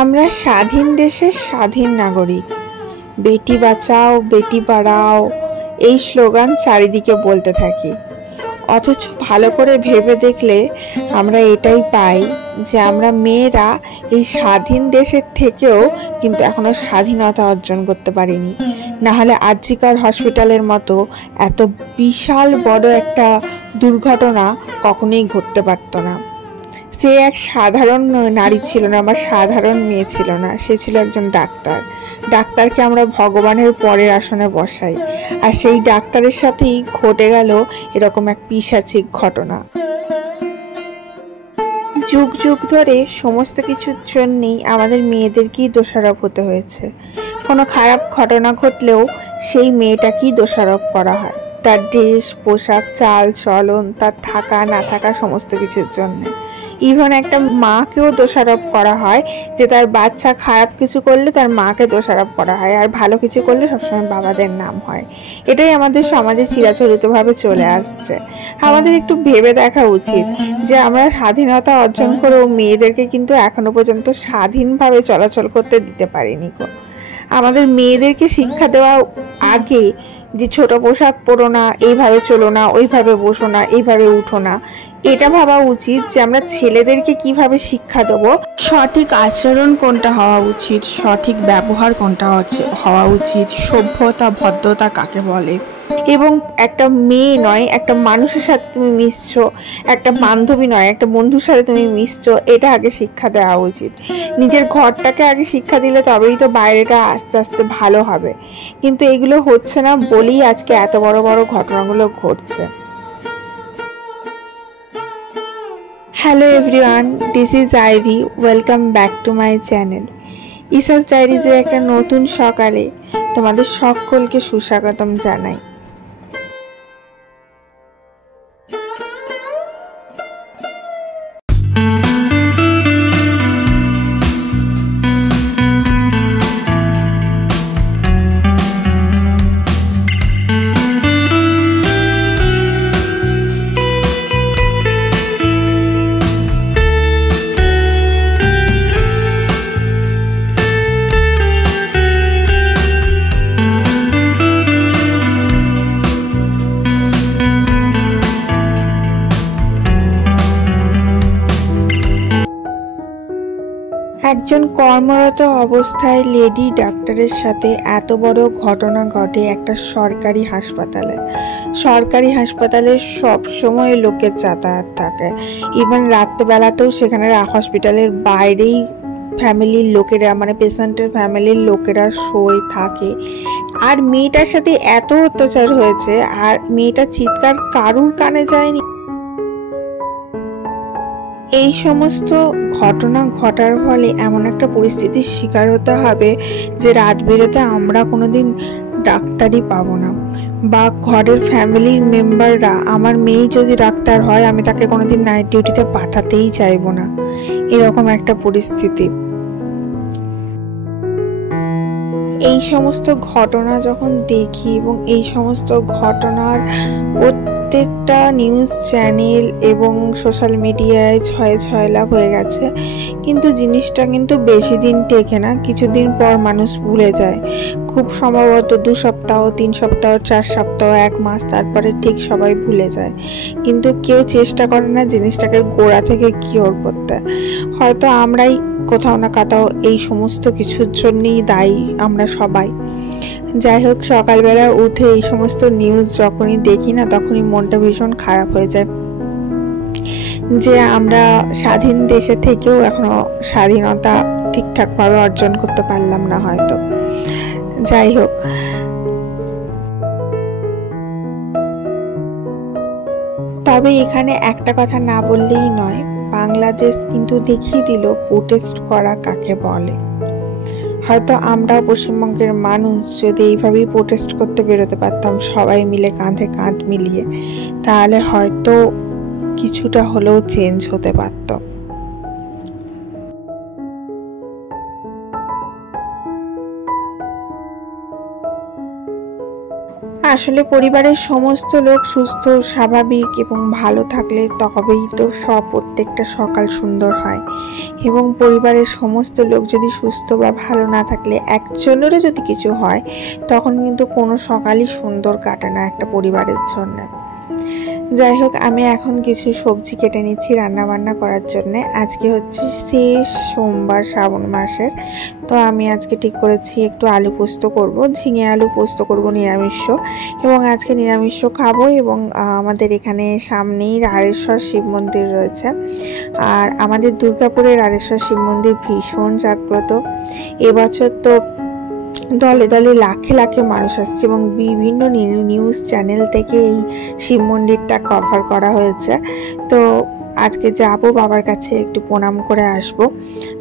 আমরা স্বাধীন দেশের স্বাধীন নাগরিক। বেটি বাঁচাও বেটি পড়াও এই স্লোগান চারিদিকে বলতে থাকি, অথচ ভালো করে ভেবে দেখলে আমরা এটাই পাই যে আমরা মেয়েরা এই স্বাধীন দেশের থেকেও কিন্তু এখনো স্বাধীনতা অর্জন করতে পারিনি। নাহলে আরজিকর হসপিটালের মতো এত বিশাল বড় একটা দুর্ঘটনা কখনোই ঘটতে পারত না। সে এক সাধারণ নারী ছিল না বা সাধারণ মেয়ে ছিল না, সে ছিল একজন ডাক্তার। ডাক্তারকে আমরা ভগবানের পরের আসনে বসাই, আর সেই ডাক্তারের সাথেই ঘটে গেল এরকম এক পিশাচিক ঘটনা। যুগ যুগ ধরে সমস্ত কিছুর জন্যই আমাদের মেয়েদেরকেই দোষারোপ হতে হয়েছে। কোনো খারাপ ঘটনা ঘটলেও সেই মেয়েটাকেই দোষারোপ করা হয়, তার ড্রেস পোশাক চাল চলন, তার থাকা না থাকা সমস্ত কিছুর জন্য। ইভেন একটা মাকেও দোষারোপ করা হয়, যে তার বাচ্চা খারাপ কিছু করলে তার মাকে দোষারোপ করা হয়, আর ভালো কিছু করলে সবসময় বাবাদের নাম হয়। এটাই আমাদের সমাজে চিরাচরিতভাবে চলে আসছে। আমাদের একটু ভেবে দেখা উচিত যে আমরা স্বাধীনতা অর্জন করেও মেয়েদেরকে কিন্তু এখনো পর্যন্ত স্বাধীনভাবে চলাচল করতে দিতে পারিনি গো। আমাদের মেয়েদেরকে শিক্ষা দেওয়া আগে যে ছোট পোশাক পরো না, এইভাবে চলো না, ওইভাবে বসো না, এইভাবে উঠো না, এটা ভাবা উচিত যে আমরা ছেলেদেরকে কিভাবে শিক্ষা দেবো, সঠিক আচরণ কোনটা হওয়া উচিত, সঠিক ব্যবহার কোনটা হওয়া উচিত, সভ্যতা ভদ্রতা কাকে বলে। এবং একটা মেয়ে নয়, একটা মানুষের সাথে তুমি মিশছো, একটা বান্ধবী নয় একটা বন্ধুর সাথে তুমি মিশছো, এটা আগে শিক্ষা দেওয়া উচিত। নিজের ঘরটাকে আগে শিক্ষা দিলে তবেই তো বাইরেটা আস্তে আস্তে ভালো হবে। কিন্তু এগুলো হচ্ছে না বলেই আজকে এত বড় বড় ঘটনাগুলো ঘটছে। Hello everyone, this is Ivy, welcome back to my channel. ইসাস ডায়েরিজের একটা নতুন সকালে তোমাদের সকলকে সুস্বাগতম জানাই। একজন কর্মরত অবস্থায় লেডি ডাক্তারের সাথে এত বড় ঘটনা ঘটে একটা সরকারি হাসপাতালে। সরকারি হাসপাতালে সব সময় লোকের যাতায়াত থাকে, ইভেন রাত্রেবেলাতেও সেখানে হসপিটালের বাইরেই ফ্যামিলির লোকেরা, মানে পেশেন্টের ফ্যামিলির লোকেরা শোয় থাকে। আর মেয়েটার সাথে এত অত্যাচার হয়েছে, আর মেয়েটার চিৎকার কারুর কানে যায়নি। এই সমস্ত ঘটনা ঘটার ফলে এমন একটা পরিস্থিতির শিকার হতে হবে যে রাত বেরোতে আমরা কোনোদিন ডাক্তারই পাবো না, বা ঘরের ফ্যামিলির মেম্বাররা, আমার মেয়ে যদি ডাক্তার হয় আমি তাকে কোনোদিন নাইট ডিউটিতে পাঠাতেই চাইবো না, এরকম একটা পরিস্থিতি। এই সমস্ত ঘটনা যখন দেখি এবং এই সমস্ত ঘটনার প্রত্যেকটা নিউজ চ্যানেল এবং সোশ্যাল মিডিয়ায় ছয় লাভ হয়ে গেছে, কিন্তু জিনিসটা কিন্তু বেশি দিন টেকে না, কিছুদিন পর মানুষ ভুলে যায়। খুব সম্ভবত 2 সপ্তাহ 3 সপ্তাহ 4 সপ্তাহ 1 মাস, তারপরে ঠিক সবাই ভুলে যায়। কিন্তু কেউ চেষ্টা করে না জিনিসটাকে গোড়া থেকে কিওর করতে। হয়তো আমরাই কোথাও না কোথাও এই সমস্ত কিছুর জন্যই দায়ী আমরা সবাই। যাই হোক, সকালবেলা উঠে এই সমস্ত নিউজ যখনই দেখি না তখনই মনটা ভীষণ খারাপ হয়ে যায় যে আমরা স্বাধীন দেশে থেকেও এখনো স্বাধীনতা ঠিকঠাকভাবে অর্জন করতে পারলাম না হয়তো। যাই হোক, তবে এখানে একটা কথা না বললেই নয়, বাংলাদেশ কিন্তু দেখিয়ে দিল প্রোটেস্ট করা কাকে বলে। হয়তো আমরাও পশ্চিমবঙ্গের মানুষ যদি এইভাবেই প্রোটেস্ট করতে বেরোতে পারতাম সবাই মিলে কাঁধে কাঁধ মিলিয়ে, তাহলে হয়তো কিছুটা হলেও চেঞ্জ হতে পারত। আসলে পরিবারের সমস্ত লোক সুস্থ, স্বাভাবিক এবং ভালো থাকলে তবেই তো প্রত্যেকটা সকাল সুন্দর হয়। এবং পরিবারের সমস্ত লোক যদি সুস্থ বা ভালো না থাকলে, একজনেরও যদি কিছু হয়, তখন কিন্তু কোনো সকালই সুন্দর কাটে না একটা পরিবারের জন্য। যাই হোক, আমি এখন কিছু সবজি কেটে নিচ্ছি রান্না বান্না করার জন্য। আজকে হচ্ছে শেষ সোমবার শ্রাবণ মাসের, তো আমি আজকে ঠিক করেছি একটু আলু পোস্ত করব, ঝিঙে আলু পোস্ত করব নিরামিষ, এবং আজকে নিরামিষ খাবো। এবং আমাদের এখানে সামনেই রাঢ়েশ্বর শিব মন্দির রয়েছে, আর আমাদের দুর্গাপুরের রাঢ়েশ্বর শিব মন্দির ভীষণ জাগ্রত। এবছর তো দলে দলে লাখে লাখে মানুষ আসছে এবং বিভিন্ন নিউজ চ্যানেল থেকে এই শিব মন্দিরটা কভার করা হয়েছে। তো আজকে যাব বাবার কাছে, একটু প্রণাম করে আসব।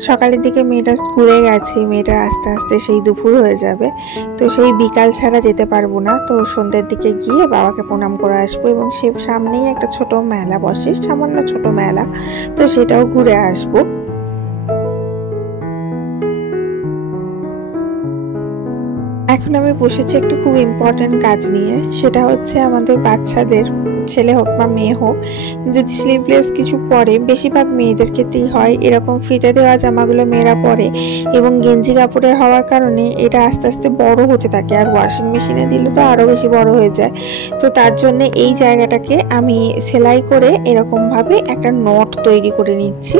সকালের দিকে মেয়েটা স্কুলে গেছে, মেয়েটার আস্তে আস্তে সেই দুপুর হয়ে যাবে, তো সেই বিকাল ছাড়া যেতে পারবো না। তো সন্ধ্যের দিকে গিয়ে বাবাকে প্রণাম করে আসবো, এবং সে সামনেই একটা ছোট মেলা বসে, সামান্য ছোট মেলা, তো সেটাও ঘুরে আসবো। এখন আমি বসেছি একটু খুব ইম্পর্টেন্ট কাজ নিয়ে, সেটা হচ্ছে আমাদের বাচ্চাদের, ছেলে হোক বা মেয়ে হোক, যদি স্লিভলেস কিছু পরে, বেশিরভাগ মেয়েদের ক্ষেত্রেই হয়, এরকম ফিতে দেওয়া জামাগুলো মেয়েরা পরে এবং গেঞ্জি কাপড়ের হওয়ার কারণে এটা আস্তে আস্তে বড় হতে থাকে, আর ওয়াশিং মেশিনে দিলে তো আরও বেশি বড় হয়ে যায়। তো তার জন্য এই জায়গাটাকে আমি সেলাই করে এরকমভাবে একটা নট তৈরি করে নিচ্ছি।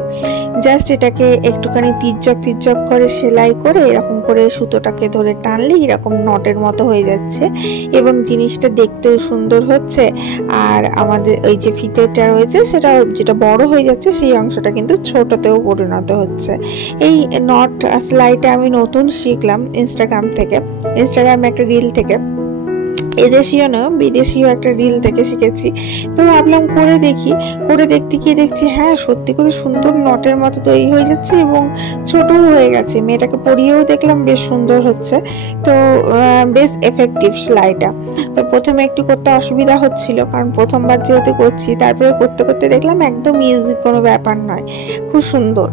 জাস্ট এটাকে একটুখানি তির্যক করে সেলাই করে এরকম করে সুতোটাকে ধরে টানলে এরকম নটের মতো হয়ে যাচ্ছে, এবং জিনিসটা দেখতেও সুন্দর হচ্ছে। আর আমাদের ওই যে ফিতেটা রয়েছে সেটা যেটা বড় হয়ে যাচ্ছে, সেই অংশটা কিন্তু ছোটতেও পরিণত হচ্ছে। এই নট সেলাইটা আমি নতুন শিখলাম ইনস্টাগ্রামে একটা রিল থেকে, এদেশীয় না বিদেশীয় একটা রিল থেকে শিখেছি। তো ভাবলাম করে দেখতে গিয়ে দেখছি হ্যাঁ সত্যি করে সুন্দর নটের মতো তৈরি হয়ে যাচ্ছে এবং ছোটও হয়ে গেছে। মেয়েটাকে পরিয়েও দেখলাম বেশ সুন্দর হচ্ছে, তো বেশ এফেক্টিভ সেলাইটা। তো প্রথমে একটু করতে অসুবিধা হচ্ছিল, কারণ প্রথমবার যেহেতু করছি, তারপরে করতে করতে দেখলাম একদম ইজি কোনো ব্যাপার নয়, খুব সুন্দর।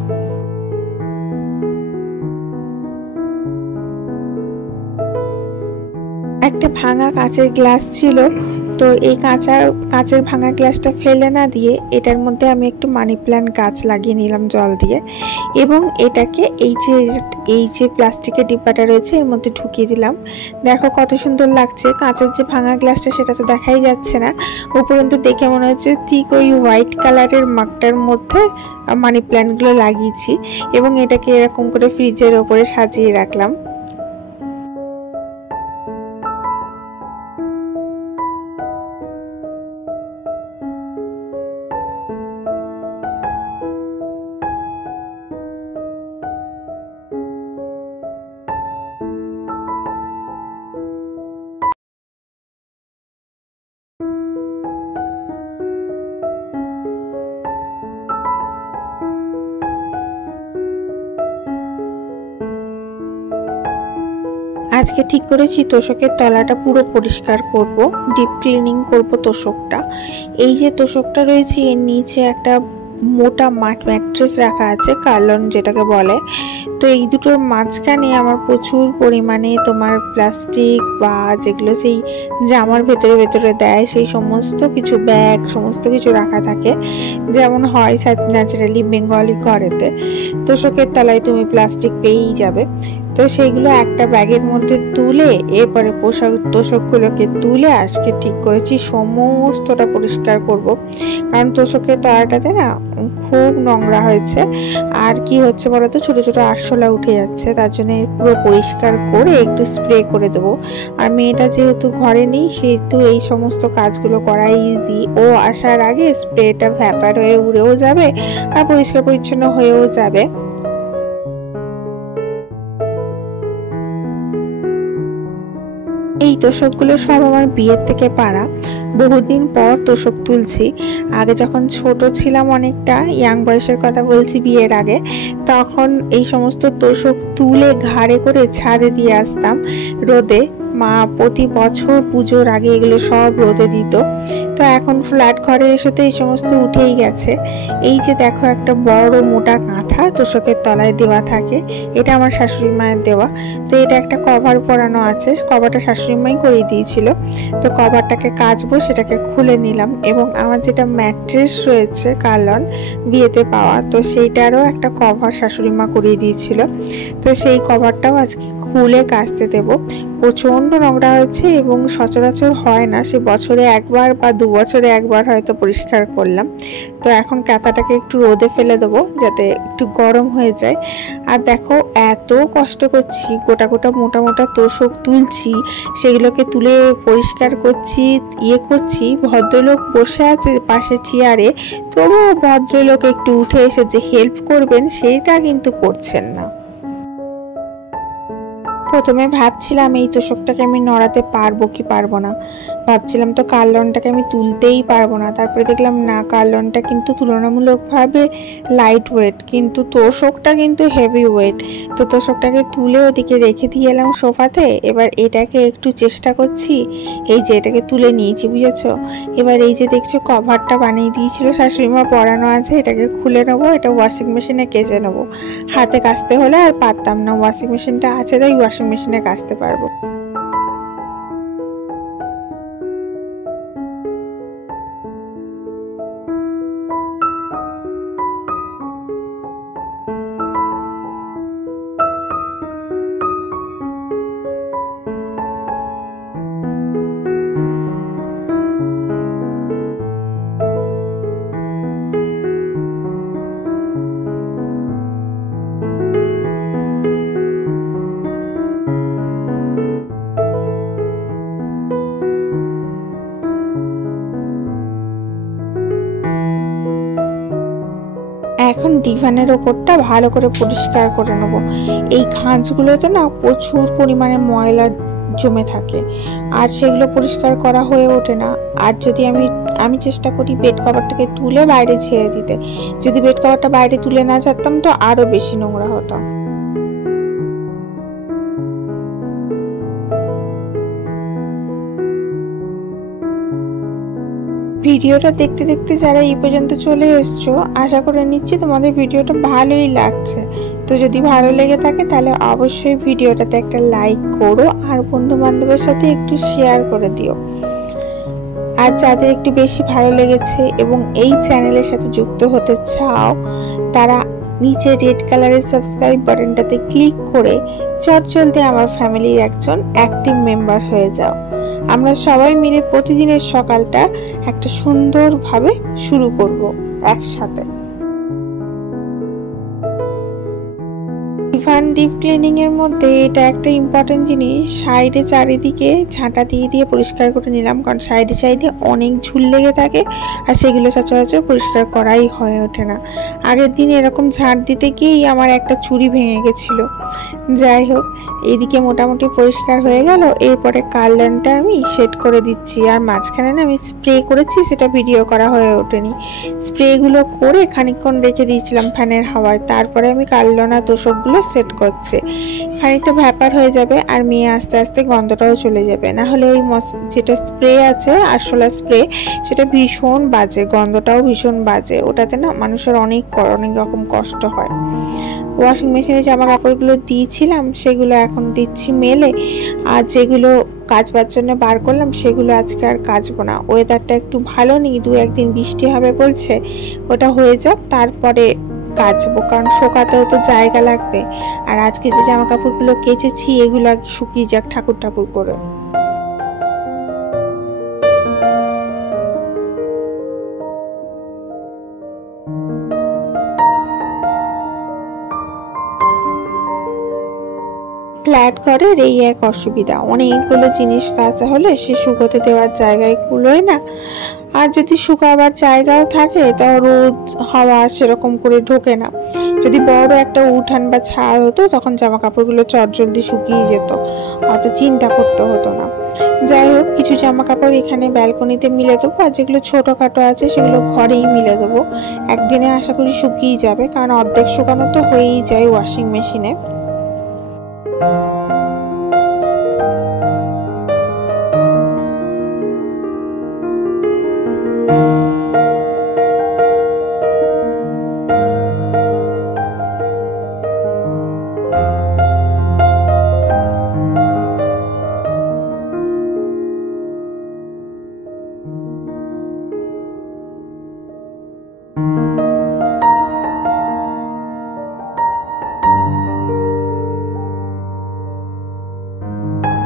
একটা ভাঙা কাচের গ্লাস ছিল, তো এই কাচের ভাঙা গ্লাসটা ফেলে না দিয়ে এটার মধ্যে আমি একটু মানি প্ল্যান্ট গাছ লাগিয়ে নিলাম জল দিয়ে, এবং এটাকে এই যে প্লাস্টিকের ডিব্বাটা রয়েছে এর মধ্যে ঢুকিয়ে দিলাম। দেখো কত সুন্দর লাগছে। কাঁচের যে ভাঙা গ্লাসটা সেটা তো দেখাই যাচ্ছে না, উপরন্ত দেখে মনে হচ্ছে ঠিক ওই হোয়াইট কালারের মাগটার মধ্যে মানি প্ল্যান্টগুলো লাগিয়েছি, এবং এটাকে এরকম করে ফ্রিজের ওপরে সাজিয়ে রাখলাম। আজকে ঠিক করেছি তোষকের তলাটা পুরো পরিষ্কার করব, ডিপ ক্লিনিং করব তোষকটা। এই যে তোষকটা রয়েছে এর নিচে একটা মোটা ম্যাট্রেস রাখা আছে, কার্লন যেটাকে বলে। তো এই দুটোর মাঝখানে আমার প্রচুর পরিমাণে তোমার প্লাস্টিক বা যেগুলো সেই জামার ভেতরে দেয় সেই সমস্ত কিছু ব্যাগ সমস্ত কিছু রাখা থাকে, যেমন হয় ন্যাচারালি বেঙ্গলি ঘরেতে। তোষকের তলায় তুমি প্লাস্টিক পেয়েই যাবে। তো সেইগুলো একটা ব্যাগের মধ্যে তুলে এরপরে তোষকগুলোকে তুলে আজকে ঠিক করেছি সমস্তটা পরিষ্কার করব, কারণ তোষকের তলাটাতে না খুব নোংরা হয়েছে। আর কি হচ্ছে বলতো, ছোট ছোট আরশোলা উঠে যাচ্ছে, তার জন্য পুরো পরিষ্কার করে একটু স্প্রে করে দেবো। আর মেয়েটা যেহেতু ঘরে নেই সেহেতু এই সমস্ত কাজগুলো করা ইজি। ও আসার আগে স্প্রেটা ভ্যাপার হয়ে উড়েও যাবে আর পরিষ্কার পরিচ্ছন্ন হয়েও যাবে। এই তোষকগুলো সব আমার বিয়ের থেকে পাড়া, বহুদিন পর তোষক তুলছি। আগে যখন ছোট ছিলাম, অনেকটা ইয়াং বয়সের কথা বলছি, বিয়ের আগে, তখন এই সমস্ত তোষক তুলে ঘাড়ে করে ছাদে দিয়ে আসতাম রোদে। মা প্রতি বছর পুজোর আগে এগুলো সব রোদে দিত। তো এখন ফ্ল্যাট ঘরে এসে তো এই সমস্ত উঠেই গেছে। এই যে দেখো একটা বড় মোটা কাঁথা তোষকের তলায় দেওয়া থাকে, এটা আমার শাশুড়ি মায়ের দেওয়া। তো এটা একটা কভার পরানো আছে, কভারটা শাশুড়ি মাই করে দিয়েছিল। তো কভারটাকে কাচবো, সেটাকে খুলে নিলাম। এবং আমার যেটা ম্যাট্রেস রয়েছে কার্লন বিয়েতে পাওয়া, তো সেইটারও একটা কভার শাশুড়ি মা করিয়ে দিয়েছিল। তো সেই কভারটাও আজকে খুলে কাচতে দেবো। প্রচণ্ড নোংরা হয়েছে এবং সচরাচর হয় না, সে বছরে একবার বা 2 বছরে একবার হয়তো পরিষ্কার করলাম। তো এখন কাঁথাটাকে একটু রোদে ফেলে দেবো যাতে একটু গরম হয়ে যায়। আর দেখো এত কষ্ট করছি, গোটা গোটা মোটা মোটা তোষক তুলছি, সেগুলোকে তুলে পরিষ্কার করছি, করছি। ভদ্রলোক বসে আছে পাশে চেয়ারে, তবুও ভদ্রলোক একটু উঠে এসে যে হেল্প করবেন সেইটা কিন্তু করছেন না। প্রথমে ভাবছিলাম এই তোষকটাকে আমি নড়াতে পারবো কি পারবো না, ভাবছিলাম তো কার্লনটাকে আমি তুলতেই পারবো না। তারপরে দেখলাম না, কার্লনটা কিন্তু তুলনামূলকভাবে লাইট ওয়েট, কিন্তু তোষকটা কিন্তু হেভি ওয়েট। তো তোষকটাকে তুলে ওদিকে রেখে দিয়ে এলাম সোফাতে। এবার এটাকে একটু চেষ্টা করছি, এই যে এটাকে তুলে নিয়েছি, বুঝেছো। এবার এই যে দেখছো কভারটা বানিয়ে দিয়েছিল শাশুড়ি মা, পরানো আছে, এটাকে খুলে নেবো, এটা ওয়াশিং মেশিনে কেচে নেবো। হাতে কাচতে হলে আর পারতাম না, ওয়াশিং মেশিনটা আছে তাই ওয়াশিং মেশিনে কাচতে পারবো। এখন ডিভানের ওপরটা ভালো করে পরিষ্কার করে নেব। এই খাঁজগুলোতে না প্রচুর পরিমাণে ময়লা জমে থাকে, আর সেগুলো পরিষ্কার করা হয়ে ওঠে না। আর যদি আমি চেষ্টা করি বেড কভারটাকে তুলে বাইরে ছেড়ে দিতে, যদি বেড কভারটা বাইরে তুলে না ছাড়তাম তো আরো বেশি নোংরা হতো। ভিডিওটা দেখতে দেখতে যারা এই পর্যন্ত চলে এসছো, আশা করে নিচ্ছি তোমাদের ভিডিওটা ভালোই লাগছে। তো যদি ভালো লেগে থাকে তাহলে অবশ্যই ভিডিওটাতে একটা লাইক করো আর বন্ধু বান্ধবের সাথে একটু শেয়ার করে দিও। আর যাদের একটু বেশি ভালো লেগেছে এবং এই চ্যানেলের সাথে যুক্ত হতে চাও, তারা নিচে রেড কালারের সাবস্ক্রাইব বাটনটাতে ক্লিক করে চটজলদি আমার ফ্যামিলির একজন অ্যাক্টিভ মেম্বার হয়ে যাও। আমরা সবাই মিলে প্রতিদিনের সকালটা একটা সুন্দরভাবে শুরু করব একসাথে। ডিভান ডিপ ক্লিনিং এর মধ্যে এটা একটা ইম্পর্টেন্ট জিনিস, সাইডে চারিদিকে ঝাঁটা দিয়ে দিয়ে পরিষ্কার করে নিলাম, কারণ সাইডে সাইডে অনেক ঝুল লেগে থাকে আর সেগুলো সচরাচর পরিষ্কার করাই হয়ে ওঠে না। আগের দিন এরকম ঝাঁট দিতে গিয়েই আমার একটা চুড়ি ভেঙে গেছিলো। যাই হোক, এদিকে মোটামুটি পরিষ্কার হয়ে গেল। এরপরে কার্লনটা আমি সেট করে দিচ্ছি, আর মাঝখানে না আমি স্প্রে করেছি, সেটা ভিডিও করা হয়ে ওঠেনি। স্প্রেগুলো করে খানিকক্ষণ রেখে দিয়েছিলাম ফ্যানের হাওয়ায়, তারপরে আমি কার্লন আর তোষকগুলো সেট করছে। খানিকটা ভ্যাপার হয়ে যাবে আর মেয়ে আস্তে আস্তে গন্ধটাও চলে যাবে, না হলে ওই যেটা স্প্রে আছে আরশোলা স্প্রে, সেটা ভীষণ বাজে, গন্ধটাও ভীষণ বাজে, ওটাতে না মানুষের অনেক রকম কষ্ট হয়। ওয়াশিং মেশিনে জামা কাপড়গুলো দিয়েছিলাম সেগুলো এখন দিচ্ছি মেলে, আর যেগুলো কাচবার জন্য বার করলাম সেগুলো আজকে আর কাচবো না। ওয়েদারটা একটু ভালো নেই, 2-1 দিন বৃষ্টি হবে বলছে, ওটা হয়ে যাক তারপরে কাচবো, কারণ শোকাতেও তো জায়গা লাগবে। আর আজকে যে জামা কাপড়গুলো কেচেছি এগুলো শুকিয়ে যাক ঠাকুর ঠাকুর করে। ফ্ল্যাট ঘরের এই এক অসুবিধা, অনেকগুলো জিনিস কাঁচা হলে সে শুকোতে দেওয়ার জায়গায় কুলোয় না। আর যদি শুকাবার জায়গাও থাকে তাও রোদ হাওয়া সেরকম করে ঢোকে না। যদি বড় একটা উঠান বা ছাদ হতো তখন জামা কাপড়গুলো চটজলদি শুকিয়ে যেত, অত চিন্তা করতে হতো না। যাই হোক, কিছু জামা কাপড় এখানে ব্যালকনিতে মিলে দেবো, আর যেগুলো ছোটোখাটো আছে সেগুলো ঘরেই মিলে দেবো। একদিনে আশা করি শুকিয়ে যাবে, কারণ অর্ধেক শুকানো তো হয়েই যায় ওয়াশিং মেশিনে।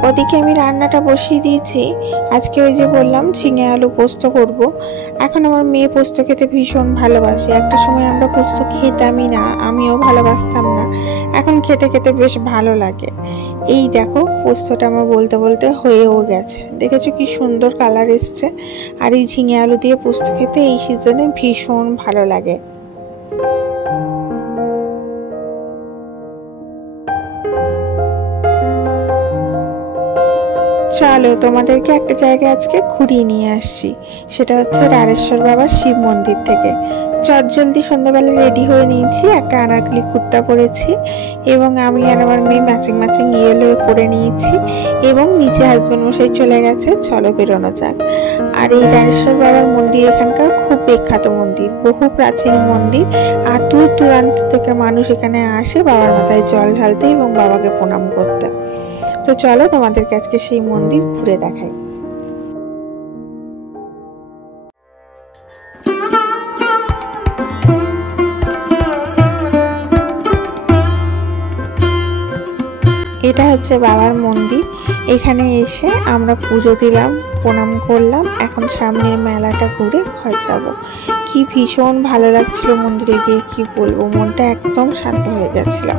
ওদিকে আমি রান্নাটা বসিয়ে দিয়েছি। আজকে ওই যে বললাম ঝিঙে আলু পোস্ত করব। এখন আমার মেয়ে পোস্ত খেতে ভীষণ ভালোবাসে। একটা সময় আমরা পোস্ত খেতামই না, আমিও ভালোবাসতাম না, এখন খেতে খেতে বেশ ভালো লাগে। এই দেখো পোস্তটা আমার বলতে বলতে হয়েও গেছে, দেখেছো কি সুন্দর কালার এসছে। আর এই ঝিঙে আলু দিয়ে পোস্ত খেতে এই সিজনে ভীষণ ভালো লাগে। চলো তোমাদেরকে একটা জায়গায় আজকে ঘুরিয়ে নিয়ে আসছি, সেটা হচ্ছে রাড়েশ্বর বাবার শিব মন্দির থেকে। চটজলদি সন্ধ্যাবেলা রেডি হয়ে নিয়েছি, একটা আনারকলি কুর্তা পরেছি এবং আমি আর আমার মেয়ে ম্যাচিং ম্যাচিং ইয়েলো পরে নিয়েছি এবং নিচে হাজবেন্ড মশাই চলে গেছে, চলো বেরোনো যাক। আর এই রাড়েশ্বর বাবার মন্দির এখানকার খুব বিখ্যাত মন্দির, বহু প্রাচীন মন্দির। আর দূর দূরান্ত থেকে মানুষ এখানে আসে বাবার মাথায় জল ঢালতে এবং বাবাকে প্রণাম করতে। তো চলো তোমাদেরকে আজকে সেই মন্দির ঘুরে দেখাই। এটা হচ্ছে বাবার মন্দির। এখানে এসে আমরা পুজো দিলাম, প্রণাম করলাম। এখন সামনের মেলাটা ঘুরে ঘর যাব। কি ভীষণ ভালো লাগছিল মন্দিরে গিয়ে, কি বলবো, মনটা একদম শান্ত হয়ে গেছিল।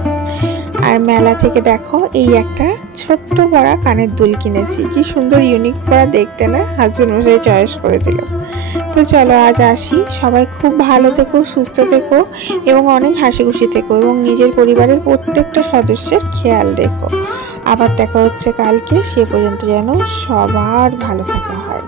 আর মেলা থেকে দেখো এই একটা ছোট্ট পরা কানের দুল কিনেছি, কি সুন্দর ইউনিক পরা দেখতে না, হাজবেন্ড মশাই চয়েস করেছিল। তো চলো আজ আসি, সবাই খুব ভালো থেকো, সুস্থ থেকো এবং অনেক হাসি খুশি থেকো এবং নিজের পরিবারের প্রত্যেকটা সদস্যের খেয়াল রেখো। আবার দেখা হচ্ছে কালকে, সে পর্যন্ত যেন সবার ভালো থাকা হয়।